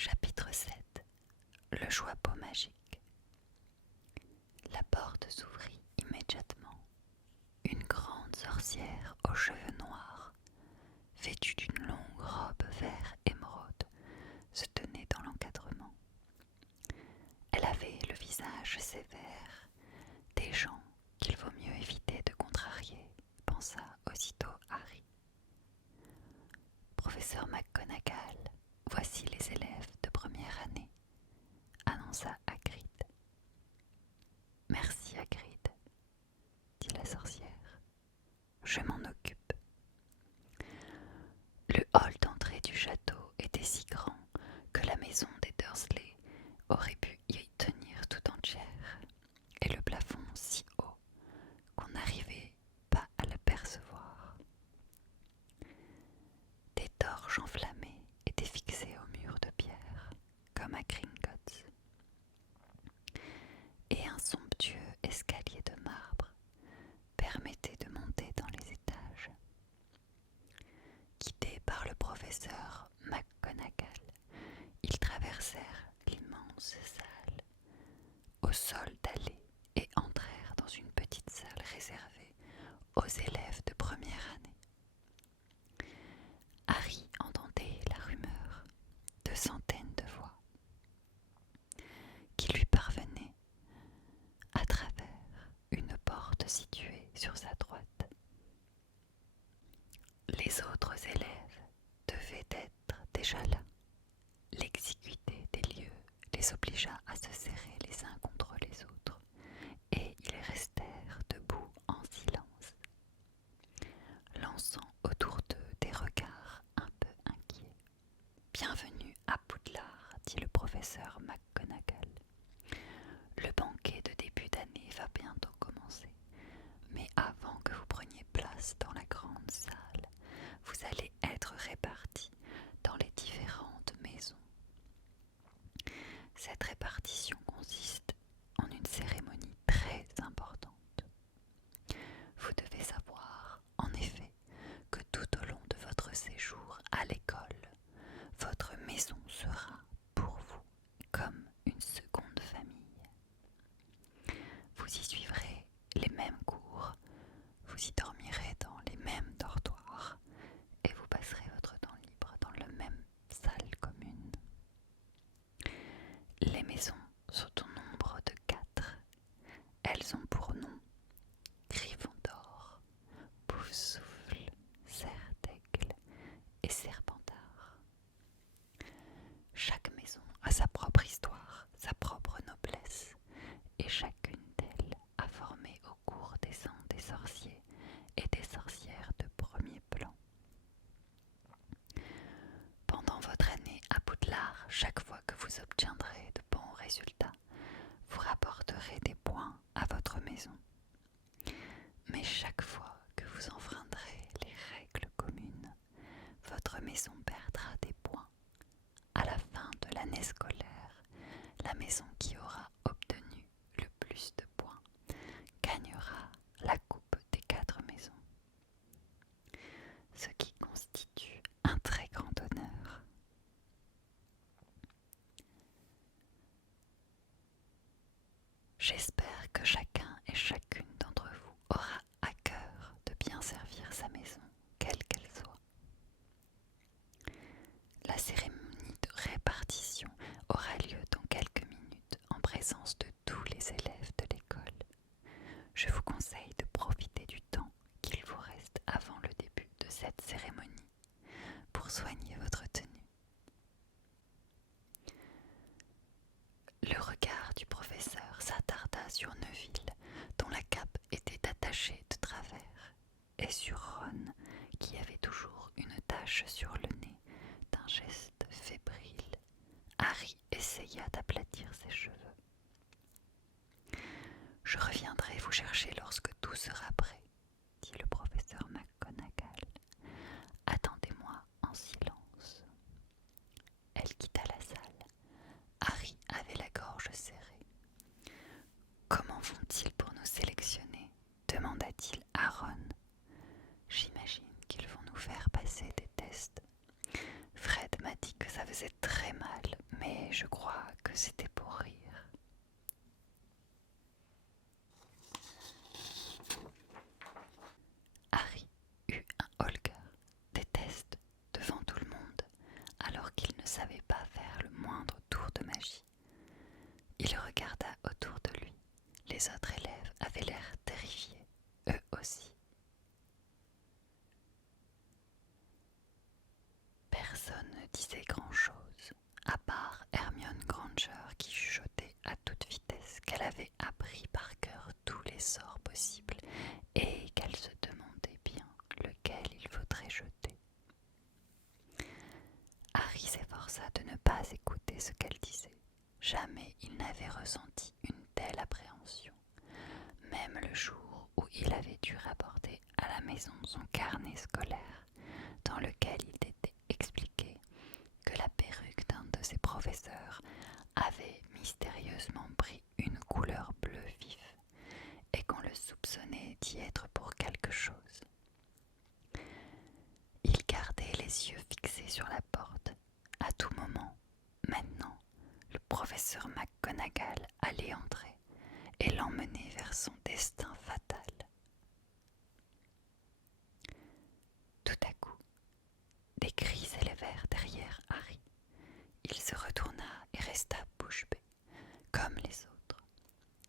Chapitre 7. Le joie-peau magique. La porte s'ouvrit immédiatement. Une grande sorcière aux cheveux noirs, vêtue d'une longue robe vert émeraude, se tenait dans l'encadrement. Elle avait le visage sévère, des gens qu'il vaut mieux éviter de contrarier, pensa aussitôt Harry. Professeur McGonagall, voici les élèves de première année, annonça Hagrid. Merci Hagrid, dit la sorcière. Je m'en occupe. Le hall d'entrée du château était si grand que la maison des Dursley aurait pu y tenir tout entière, et le plafond si haut qu'on n'arrivait pas à l'apercevoir. Des torches enflammées étaient fixées au mur de pierre, comme à Gringotts, et un somptueux escalier de marbre permettait de monter dans les étages. Guidés par le professeur McGonagall, ils traversèrent l'immense salle, au sol dallé, et entrèrent dans une petite salle réservée aux élèves de première année. Harry entendait la rumeur de centaines de voix qui lui parvenaient à travers une porte située sur sa droite. Les autres élèves devaient être déjà là. L'exiguïté des lieux les obligea à se serrer les uns contre les autres, et ils restèrent debout en silence, lançant autour d'eux des regards un peu inquiets. « Bienvenue à Poudlard, dit le professeur McGonagall. Le banquet de début d'année va bientôt commencer, mais avant que vous preniez place dans la grande salle, vous allez être répartis dans les différentes maisons. Cette répartition consiste en une cérémonie très importante. Vous devez savoir, en effet, que tout au long de votre séjour à l'école, votre maison sera, pour vous, comme une seconde famille. Vous y suivrez les mêmes cours, vous y dormirez dans les mêmes dortoirs, et vous passerez votre temps libre dans la même salle commune. Les maisons sont au nombre de 4. Elles ont pour nom Gryffondor, Poufsouffle, Serre-d'Aigle et Serpentard. Chaque maison a sa propre histoire, sa propre noblesse, et chacune d'elles a formé au cours des ans des sorciers et des sorcières de premier plan. Pendant votre année à Poudlard, chaque fois que vous obtiendrez de bons résultats, vous rapporterez des points à votre maison. Mais chaque fois que vous enfreindrez les règles communes, votre maison perdra des points. À la fin de l'année scolaire, la maison qui aura obtenu le plus de points gagnera la coupe des 4 maisons, ce qui constitue un très grand honneur. J'espère que chacun et chacune d'entre vous aura à cœur de bien servir sa maison, quelle qu'elle soit. La cérémonie de répartition aura lieu dans quelques minutes en présence de tous les élèves de l'école. Je vous conseille de profiter du temps qu'il vous reste avant le début de cette cérémonie pour soigner votre tenue. Le regard du professeur s'attarda sur Neville, dont la cape était attachée de travers, et sur Ron, qui avait toujours une tache sur le nez. D'un geste fébrile, Harry essaya d'aplatir ses cheveux. « Je reviendrai vous chercher lorsque tout sera prêt, » dit le professeur McGonagall. « Attendez-moi en silence. » Elle quitta la salle. Harry avait la gorge serrée. « Comment font-ils pour nous sélectionner ?» demanda-t-il à Ron. « J'imagine qu'ils vont nous faire passer des tests. Fred m'a dit que ça faisait très mal, mais je crois que c'était pour rire. Harry eut un haut-le-cœur, des tests devant tout le monde, alors qu'il ne savait pas faire le moindre tour de magie. Il regarda autour de lui. Les autres élèves avaient l'air terrifiés, eux aussi. Personne ne disait grand-chose, à part Hermione Granger qui chuchotait à toute vitesse qu'elle avait appris par cœur tous les sorts possibles et qu'elle se demandait bien lequel il faudrait jeter. Harry s'efforça de ne pas écouter ce qu'elle disait. Jamais il n'avait ressenti une telle appréhension. Même le jour où il avait dû rapporter à la maison son carnet scolaire, dans lequel il était expliqué que la perruque d'un de ses professeurs avait mystérieusement pris une couleur bleu vif et qu'on le soupçonnait d'y être pour quelque chose. Il gardait les yeux fixés sur la porte. À tout moment, maintenant, le professeur McGonagall allait entrer et l'emmener vers son destin fatal. Tout à coup, des cris s'élevèrent derrière Harry. Il se retourna et resta bouche bée, comme les autres.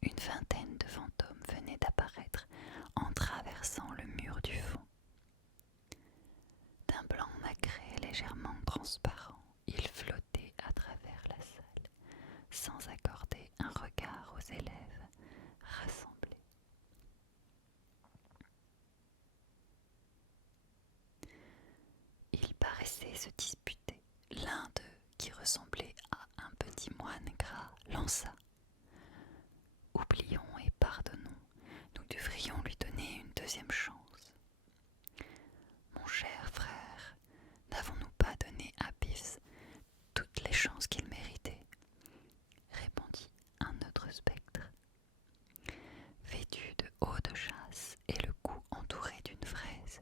Une vingtaine de fantômes venaient d'apparaître en traversant le mur du fond. D'un blanc nacré légèrement transparent, ils flottaient à travers la salle, sans accorder un regard aux élèves rassemblés. Ils paraissaient se disputer. L'un d'eux, qui ressemblait à un petit moine gras, lança: « Oublions et pardonnons, nous devrions lui donner une deuxième chance. » « Mon cher frère, n'avons-nous pas donné à Piffs toutes les chances qu'il méritait ?» répondit un autre spectre. Vêtu de haut de chasse et le cou entouré d'une fraise,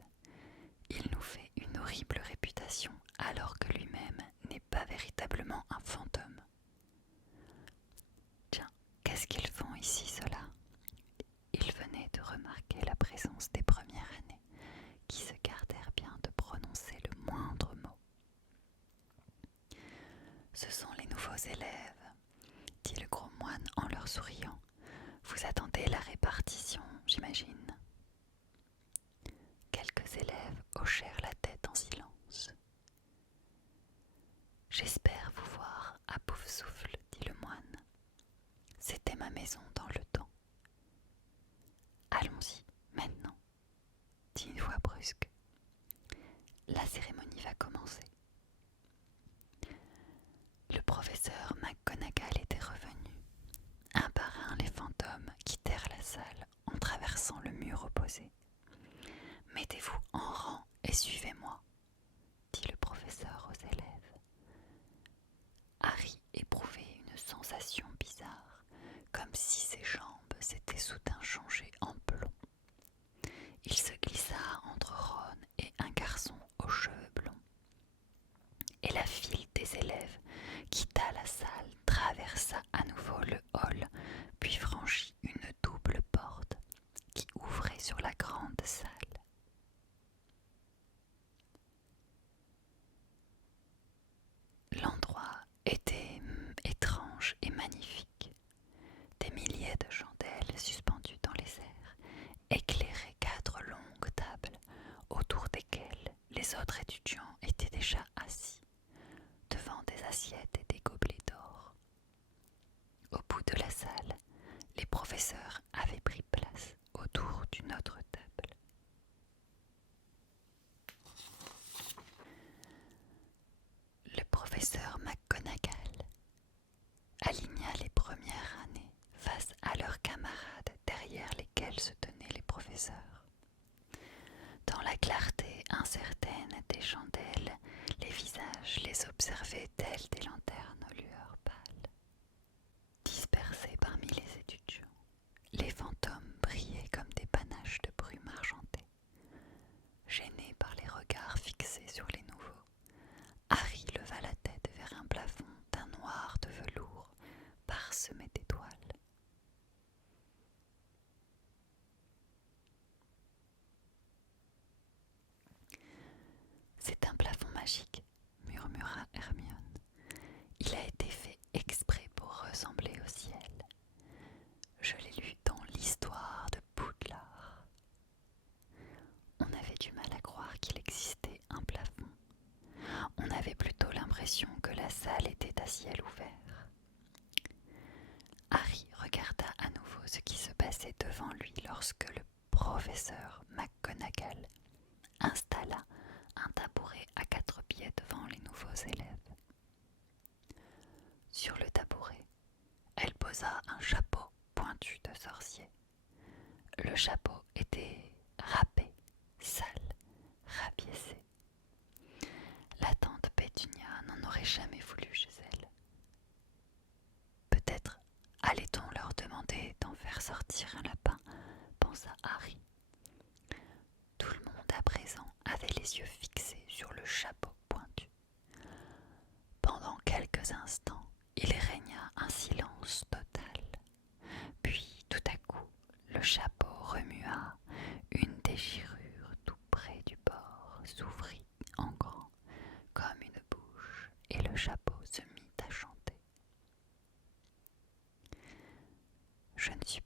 il nous fait une horrible réputation alors que lui-même n'est pas véritablement un fantôme. Tiens, qu'est-ce qu'ils font ici, ceux-là ? Il venait de remarquer la présence des premières années, qui se gardèrent bien de prononcer le moindre mot. « Ce sont les nouveaux élèves, » dit le gros moine en leur souriant. « Vous attendez la répartition, j'imagine. » Quelques élèves hochèrent la tête en silence. « J'espère vous voir à Poufsouffle, » dit le moine. « C'était ma maison dans le temps. »« Allons-y, maintenant, » dit une voix brusque. « La cérémonie va commencer. » Le professeur McGonagall était revenu. Un par un, les fantômes quittèrent la salle en traversant le mur opposé. « Mettez-vous en rang et suivez-moi, » dit le professeur aux élèves. Harry éprouvait une sensation bizarre, comme si ses jambes s'étaient soudain changées en plomb. Il se glissa entre Ron et un garçon aux cheveux blonds. Et la file des élèves quitta la salle, traversa à nouveau le hall, puis franchit une double porte qui ouvrait sur la grande salle. L'endroit était étrange et magnifique. Des milliers de chandelles suspendues dans les airs éclairaient 4 longues tables autour desquelles les autres étudiants étaient déjà assis, devant des assiettes et des gobelets d'or. Au bout de la salle, les professeurs avaient pris place autour d'une autre table. Le professeur McGonagall aligna les premières années face à leurs camarades derrière lesquels se tenaient les professeurs. Dans la clarté incertaine des chandelles salle était à ciel ouvert. Harry regarda à nouveau ce qui se passait devant lui lorsque le professeur McGonagall installa un tabouret à 4 pieds devant les nouveaux élèves. Sur le tabouret, elle posa un chapeau pointu de sorcier. Le chapeau était râpé, sale, rapiécé. La tante Pétunia n'en aurait jamais voulu chez elle. Peut-être allait-on leur demander d'en faire sortir un lapin, pensa Harry. Tout le monde à présent avait les yeux fixés sur le chapeau pointu. Pendant quelques instants, il régna un silence total. Puis, tout à coup, le chapeau remua, une déchirure tout près du bord s'ouvrit en grand, comme une bouche, et le chapeau se mit à chanter. Je ne suis